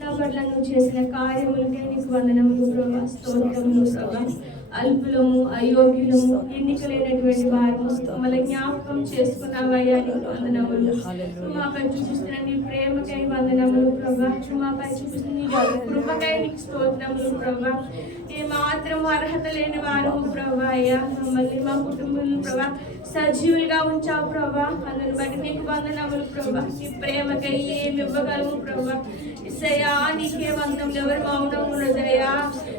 నా పట్ల నువ్వు చేసిన కార్యములకే నీకు వందనములు ప్రభా, స్తోత్రములు ప్రభా. అల్పులము, అయోగ్యులము, ఎన్నికలైనటువంటి వారు మమ్మల్ని జ్ఞాపకం చేసుకున్నావయ్యా, నీకు వందనములు. మాపై చూపిస్తున్న నీ ప్రేమకై వందనములు ప్రభా, మాపై చూపిస్తున్న నీ కృపకై నీకు స్తోత్రములు ప్రభా. ఏ మాత్రం అర్హత లేని వారు ప్రభా అయ్యా, మమ్మల్ని మా కుటుంబాలను ప్రభా సజీవులుగా ఉంచావు ప్రభా. అందుని బట్టి నీకు వందనములు ప్రభా. నీ ప్రేమకై ఏమి ఇవ్వగలము ప్రభా. ఇసయ్యా నీకే వందనములు. ఎవరు మౌనం ఉన్నదయ్యా.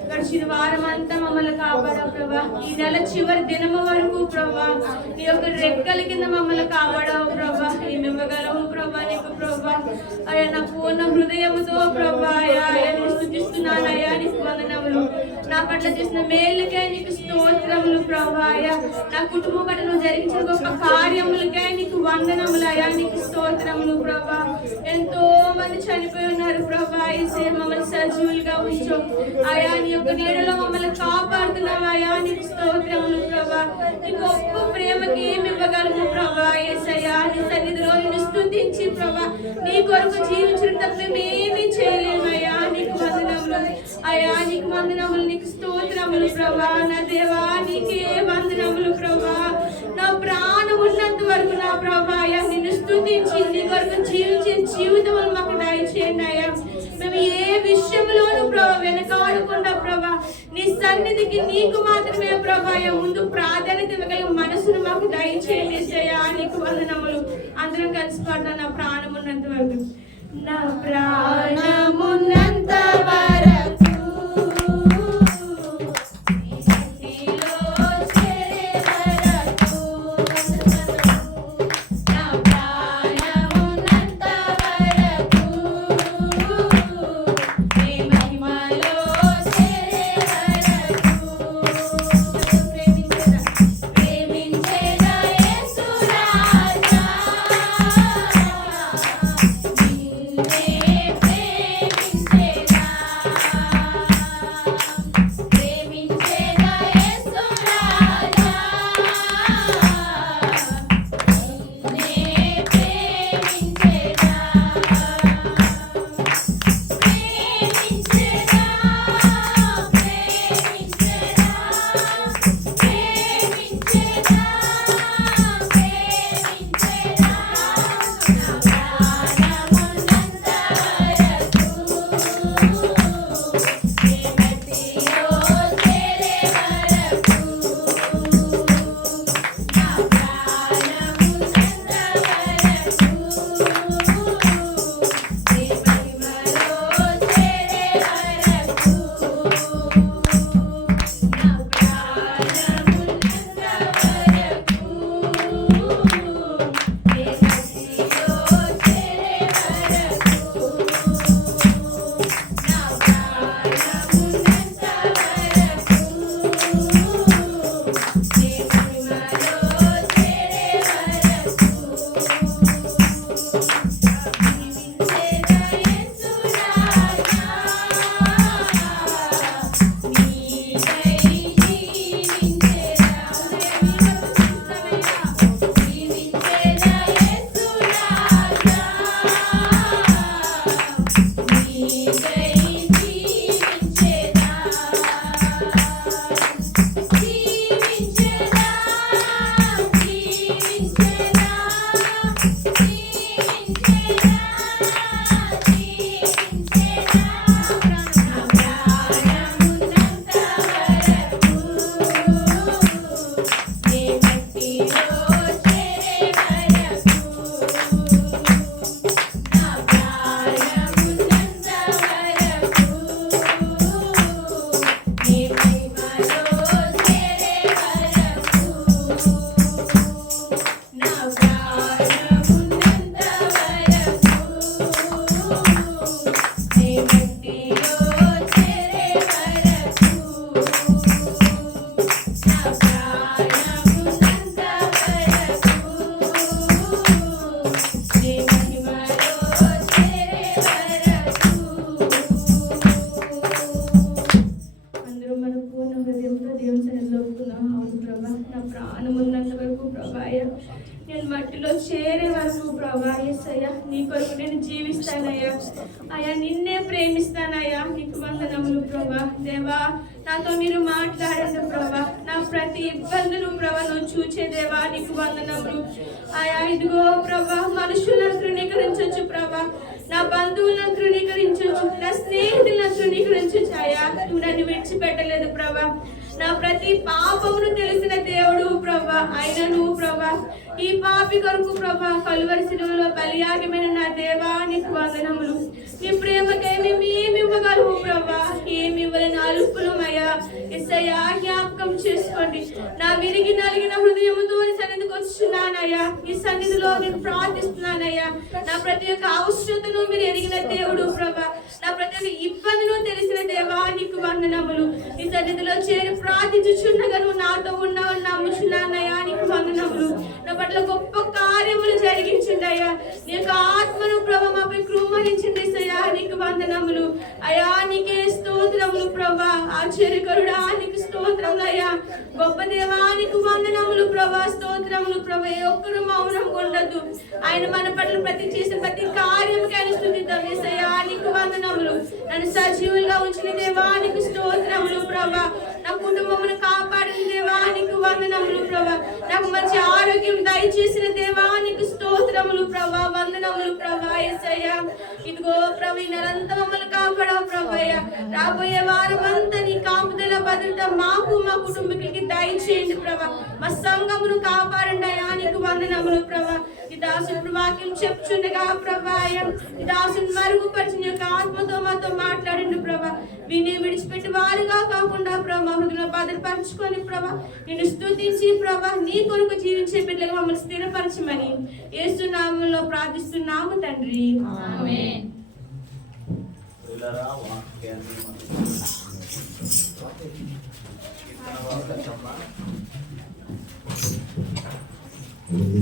గడిచిన వారం అంతా మమ్మల్ని కాపాడావు ప్రభా. ఈ నెల చివరి దినము వరకు ప్రభా నీ యొక్క రెక్కల కింద మమ్మల్ని కాపాడావు ప్రభా. ఏమి ఇవ్వగలము ప్రభా నీకు ప్రభా. అయ్యా నా పూర్ణ హృదయముతో ప్రభా అయ్యా నేను స్తుతిస్తున్నానయ్యా, నీకు వందనములు. నా పట్ల చేసిన మేలుకే నీకు స్తోత్రములు ప్రభా అయ్యా. నా కుటుంబం పట్ల నువ్వు జరిగించిన గొప్ప కార్యములకే నీకు వందనములు అయ్యా, నీకు స్తోత్రములు ప్రభా. ఎంతో మంది చనిపోయి ఉన్నారు ప్రభా. ఈసే మమ్మల్ని సజీవులుగా ఉంచు అయ్యా. నీ యొక్క నీడలో మమ్మల్ని కాపాడుతున్నావు అయ్యా, నీకు స్తోత్రములు ప్రభా. నీ గొప్ప ప్రేమకి ఏమి ఇవ్వగలము ప్రభా. యేసయ్యా నీ సన్నిధిలో నిన్ను స్తుతించి ప్రభా నీ కొరకు జీవించడం తప్ప మేమేమీ చేయలేమయ్యా, నీకు వందనములు అయ్యా, నీకు వందనములు, నీకు స్తోత్రములు ప్రభా. నా దేవా నీకే వందనములు ప్రభా. నా ప్రాణం ఉన్నంత వరకు నా ప్రభా అయ్యా నిన్ను స్తుతించి నీ కొరకు జీవించే జీవితం మాకు దయచేయండి అయ్యా. మేము ఏ విషయంలోనూ ప్రభా వెనకాడకుండా ప్రభా నీ సన్నిధికి నీకు మాత్రమే ప్రభా అయ్యా ముందు ప్రాధాన్యత ఇవ్వగలిగిన మనసును మాకు దయచేయండి అయ్యా, నీకు వందనములు. అందరం కలిసి పాడతాం. నా ప్రాణం ఉన్నంత వరకు, నా ప్రాణమున్నంత వరకు మట్టిలో చేరే వరకు ప్రభా యేసయ్యా నీ కొరకు నేను జీవిస్తానయ్యా. అయ్యా నిన్నే ప్రేమిస్తానయ్యా. నీకు వందనములు ప్రభా. దేవా నాతో మీరు మాట్లాడండి ప్రభా. నా ప్రతి ఇబ్బందులు ప్రభా నువ్వు చూచే దేవా నీకు వందనములు. అయ్యా ఇదిగో ప్రభా మనుషులను తృణీకరించవచ్చు ప్రభా, నా బంధువులను తృణీకరించవచ్చు, నా స్నేహితులను తృణీకరించవచ్చు. అయ్యా నువ్వు నన్ను విడిచిపెట్టలేదు ప్రభా. నా ప్రతి పాపమును తెలిసిన దేవుడు ప్రభా. అయినా నువ్వు ప్రభా ఈ పాపి కొరకు ప్రభా కలువరి శిలువలో బలియాగమైన నా దేవా నీకు వందనములు. నీ ప్రేమకేమి మేమివ్వగలవు ప్రభా, ఏమి ఇవ్వలేని అల్పులమయ్యా. యేసయ్యా జ్ఞాపకం చేసుకోండి. నా విరిగి నలిగిన హృదయముతో నీ సన్నిధికి వచ్చున్నానయ్యా. ఈ సన్నిధిలో నేను ప్రార్థిస్తున్నానయ్యా. నా ప్రతి ఒక్క అవసరతను మీరు ఎరిగిన దేవుడు ప్రభా. నా ప్రతి ఒక్క ఇబ్బందిను తెలిసిన దేవా నీకు వందనములు. నీ సన్నిధిలో చేరి ప్రార్థించుచున్నగా నువ్వు నాతో ఉన్నావు నమ్ముచున్నానయ్యా నీకు వందనములు. నా పట్ల గొప్ప కార్యములు జరిగించిందయ్యా. నీ యొక్క ఆత్మను ప్రభా మాపై కృమ్మరించింది అయ్యా నీకు వందనములు. అయ్యా నీకే స్తోత్రములు ప్రభా. ఆశ్చర్యకరుడా నీకు స్తోత్రములు అయ్యా. గొప్ప దేవా నీకు వందనములు ప్రభా. స్తోత్రములు ప్రభా. ఏ ఒక్కరు మౌనం ఉండదు. ఆయన మన పట్ల ప్రతి చేసిన ప్రతి కార్యముకి ఆయన స్తుతిద్దాం. యేసయ్యా నీకు వందనములు. నన్ను సజీవులుగా ఉంచిన దేవా నీకు స్తోత్రములు ప్రభా. నా కుటుంబమును కాపాడిన దేవా నీకు వందనములు ప్రభా. నాకు మంచి ఆరోగ్యం దయచేసిన దేవా నీకు స్తోత్రములు ప్రభా. వందనములు ప్రభా. యేసయ్యా ఇదిగో ప్రభు నెలంతా మమ్మల్ని కాపాడవు ప్రభయ్య. రాబోయే వారం అంతా నీ కాపుదల భద్రత మాకు మా కుటుంబీకులకి దయచేయండి ప్రభా. మా సంఘమును కాపాడండి అయ్యా నీకు వందనములు ప్రభా. ఈ దాసుడు వాక్యం చెప్పుచుండగా ప్రభా ఈ దాసుని మరుగుపరిచిన యొక్క ఆత్మతో మాతో మాట్లాడండి ప్రభా. విని విడిచిపెట్టి వారుగా కాకుండా ప్రభా హృదయంలో భద్రపరచుకొని ప్రభా నిన్ను స్తుతించి ప్రభా నీ కొరకు జీవించే బిడ్డలుగా మమ్మల్ని స్థిరపరచమని యేసు నామములో ప్రార్థిస్తున్నాము తండ్రి. ఆమేన్.